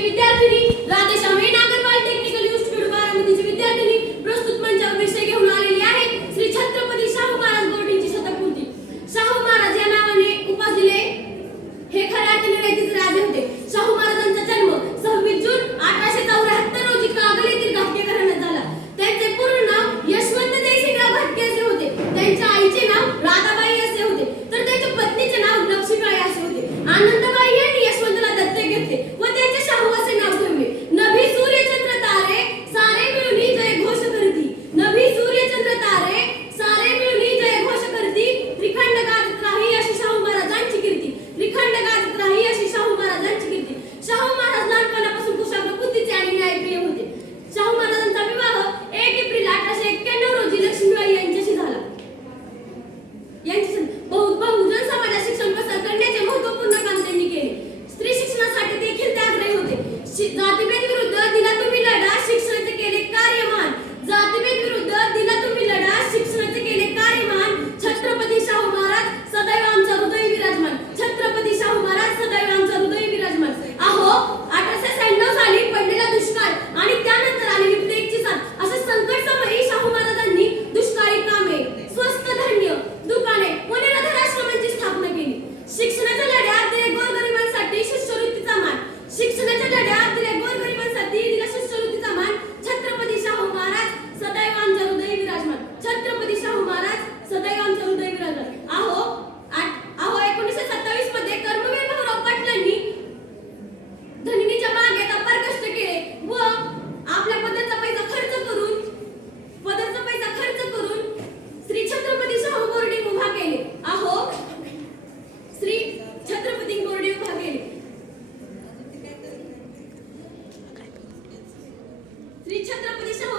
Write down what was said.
विद्यार्थिनी राधेश्यामी Siz, zaten benim Chhatrapati Shahu